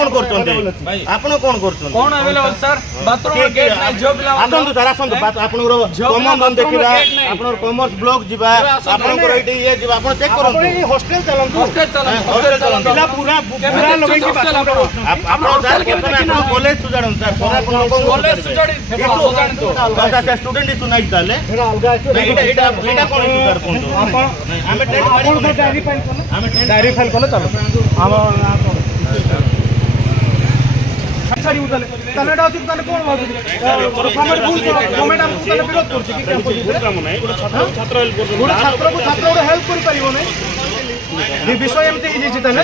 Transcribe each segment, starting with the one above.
কোন করছন্তি আপন কোন করছন্তি কোন अवेलेबल सर बाथरूम गेट নাই जो पिला আসন্তু স্যার আসন্তু আপনার কমন ଦେଖିବା আপনার কমার্স ব্লক ଯିବା আপনার এটি ইয়ে ଯିବା ଆପଣ চেক করুন ଆପଣ এই ହଷ୍ଟେଲ ଚାଲନ୍ତୁ हॉस्टल चलन ପିଲା ପୁରା ପୁରା ଲଗେଇକି ଆପଣ ସାର୍ ପ୍ରଥମେ ଆପଣ କଲେଜ ସୁଜାଡ଼ନ୍ତୁ ସାର୍ ପରେ ଆପଣ कॉलेज सुजाडी ଆଚ୍ଛା ଷ୍ଟୁଡେଣ୍ଟ ଇସୁ ନାଇଁ ତାହେଲେ ସେଟା ଅଲଗା ଅଛି ଏଇଟା କଣ ଇସୁ ସାର୍ କୁହନ୍ତୁ ଆମେ ଟେଣ୍ଟ ଆପଣ ତ ଡାଇରୀ ଫାଇଲ କଲେ ଆମେ ଟେଣ୍ଟ ଡାଇରୀ ଫାଇଲ କଲେ ଚାଲୁ ଆମ ଛାଡ଼ି ଉତାଲେ ତାହେଲେ ଏଟା ଅଛି ତାହେଲେ କଣ ଭାବୁଛି ଗଭର୍ଣ୍ଣମେଣ୍ଟ ଆମକୁ ତାହେଲେ ବିରୋଧ କରୁଛି କି କ୍ୟାମ୍ପସ ଭିତରେ କାମ ନାହିଁ ଗୋଟେ ଛାତ୍ର ହେଲ୍ପ କରୁଛି ଗୋଟେ ଛାତ୍ରକୁ ଛାତ୍ର ଗୋଟେ ହେଲ୍ପ କରିପାରିବ ନାହିଁ এই বিষয় এমতি ହେଇଯାଇଛି ତାହେଲେ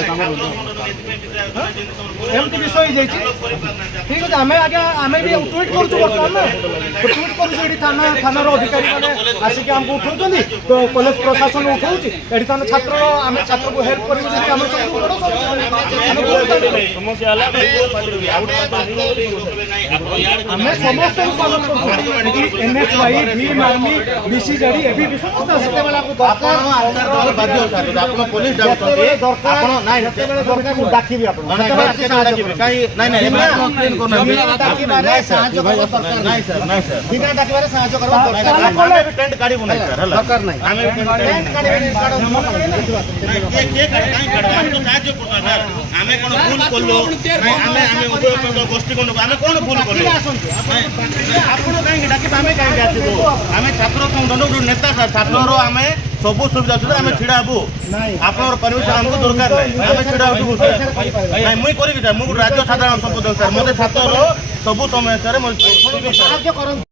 ଏମିତି ବିଷୟ ହେଇଯାଇଛି ଠିକ ଅଛି ଆମେ ବି ଟ୍ୱିଟ୍ କରୁଛୁ ବର୍ତ୍ତମାନ ଟ୍ୱିଟ୍ କରୁଛୁ ଏଠି ଥାନାର ଅଧିକାରୀ ମାନେ ଆସିକି ଆମକୁ ଉଠଉଛନ୍ତି କଲେଜ ପ୍ରଶାସନ ଉଠଉଛି ଏଠି ତାହେଲେ ଆମେ ଛାତ୍ରକୁ ହେଲ୍ପ କରିବୁ ଯଦି ଆମେ ଆମେ ସମସ୍ତଙ୍କୁ ସ୍ୱାଗତ କରୁଛୁ NSY ଭୀମ ଆର୍ମି BCJD ଏବେ ବି ସମସ୍ତେ ସେତେବେଳେ ଆମକୁ ଦରକାର ବାଧ୍ୟ ଆପଣ ପୋଲିସ ଯାଉଛନ୍ତି ଆପଣ ନାଇଁ ସେତେବେଳେ ଦରକାର ମୁଁ ଡାକିବି ଆପଣଙ୍କୁ କାଇଁ ନାଇଁ ନାଇଁ ଏବେ ଆପଣ କ୍ଲିନ୍ କରୁନାହାନ୍ତି ଡାକିବାରେ ସାହାଯ୍ୟ କରିବା ଦରକାର ନାଇଁ ସାର୍ ନାଇଁ ସାର୍ ବିନା ଡାକିବାରେ ସାହାଯ୍ୟ କରିବା ଦରକାର ଆମେ ବି ଟେଣ୍ଟ କାଢିବୁ ନାହିଁ ସାର୍ ହେଲା ଦରକାର ନାହିଁ ଆମେ ବି ଟେଣ୍ଟ କାଢିବୁ ସାହାଯ୍ୟ କରୁନା ସାର୍ ଆମେ କଣ ଭୁଲ କଲୁ ଆମେ ଉଭୟ ଗୋଷ୍ଠୀ ଆମେ କଣ ଭୁଲ କଲୁ ଆପଣ କାହିଁକି ଡାକିବେ ଆମେ କାହିଁକି ଆସିବୁ ଆମେ ଛାତ୍ର ସଂଗଠନର ନେତା ସାର୍ ଛାତ୍ରର ଆମେ ସବୁ ସୁବିଧା ଅଛି ଆମେ ଛିଡ଼ା ହେବୁ ଆପଣଙ୍କର ପରିବେଶ ଆମକୁ ଦରକାର ନାହିଁ ଆମେ ଛିଡ଼ା ହେବୁ ନାଇଁ ମୁଇଁ କରିବି ସାର୍ ମୁଁ ରାଜ୍ୟ ସାଧାରଣ ସମ୍ପାଦକ ସାର୍ ମୋତେ ଛାତ୍ରର ସବୁ ସମସ୍ୟାରେ ସାହାଯ୍ୟ କରନ୍ତୁ।